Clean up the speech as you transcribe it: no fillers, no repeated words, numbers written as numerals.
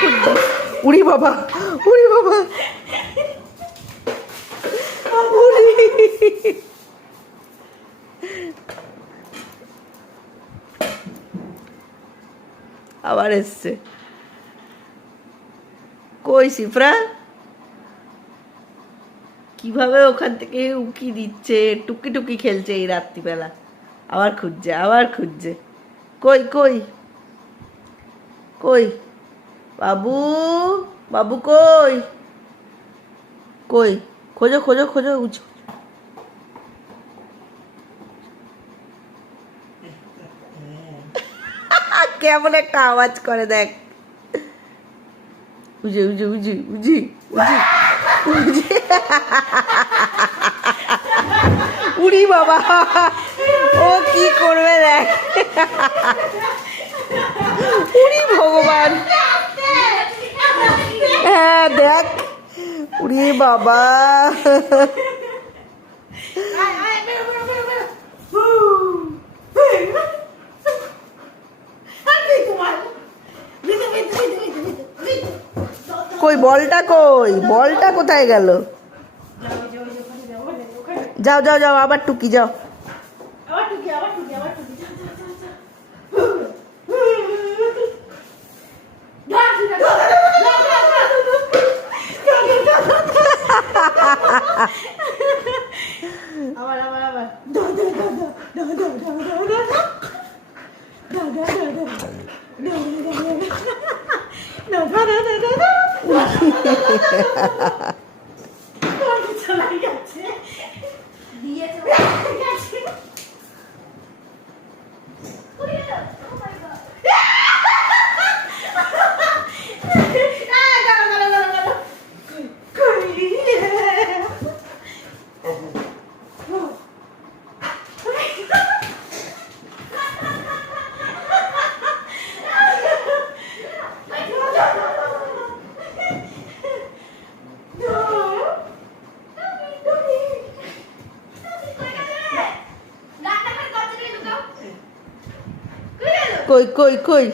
খুঁজছি। উড়ি বাবা, উড়ি বাবা, উড়ি। আবার এসছে। কই সিফরা? কিভাবে ওখান থেকে উকি দিচ্ছে, টুকি টুকি খেলছে এই রাত্রিবেলা। আবার খুঁজছে, আবার খুঁজছে। কই কই কই বাবু, বাবু কই? কই? খোঁজো খোঁজো খোঁজো। কেমন একটা আওয়াজ করে দেখ। উজি উজি উজি উজি উজি উজি। উড়ি বাবা, ও কি করবে দেখ। উড়ি ভগবান, হ্যাঁ দেখ। উড়ি বাবা, কই বলটা? কই বলটা? কোথায় গেল? যাও যাও যাও, আবার টুকি যাও। কই কই কই